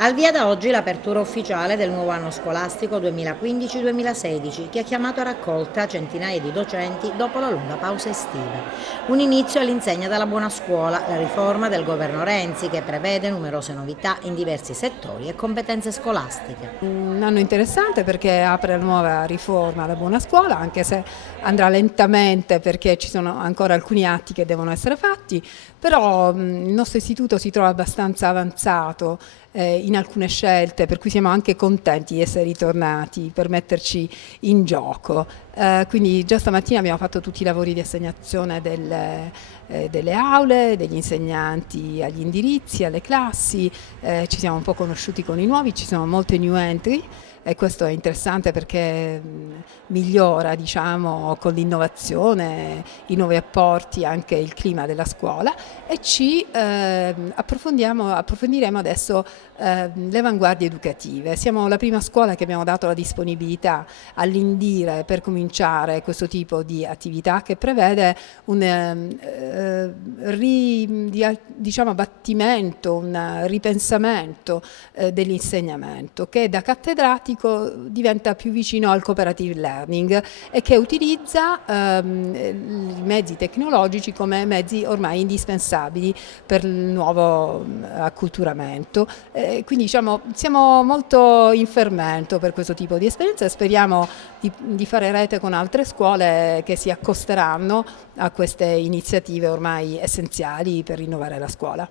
Al via da oggi l'apertura ufficiale del nuovo anno scolastico 2015-2016 che ha chiamato a raccolta centinaia di docenti dopo la lunga pausa estiva. Un inizio all'insegna della buona scuola, la riforma del governo Renzi che prevede numerose novità in diversi settori e competenze scolastiche. Un anno interessante perché apre la nuova riforma alla buona scuola, anche se andrà lentamente perché ci sono ancora alcuni atti che devono essere fatti, però il nostro istituto si trova abbastanza avanzato in alcune scelte, per cui siamo anche contenti di essere ritornati per metterci in gioco. Quindi già stamattina abbiamo fatto tutti i lavori di assegnazione delle aule, degli insegnanti agli indirizzi, alle classi, ci siamo un po' conosciuti con i nuovi, ci sono molte new entry e questo è interessante perché migliora, diciamo, con l'innovazione, i nuovi apporti anche il clima della scuola e approfondiremo adesso le avanguardie educative. Siamo la prima scuola che abbiamo dato la disponibilità all'Indire per cominciare questo tipo di attività che prevede un diciamo, abbattimento, un ripensamento dell'insegnamento che da cattedratico diventa più vicino al cooperative learning e che utilizza i mezzi tecnologici come mezzi ormai indispensabili per il nuovo acculturamento. Quindi diciamo, siamo molto in fermento per questo tipo di esperienza e speriamo di fare rete con altre scuole che si accosteranno a queste iniziative ormai essenziali per rinnovare la scuola.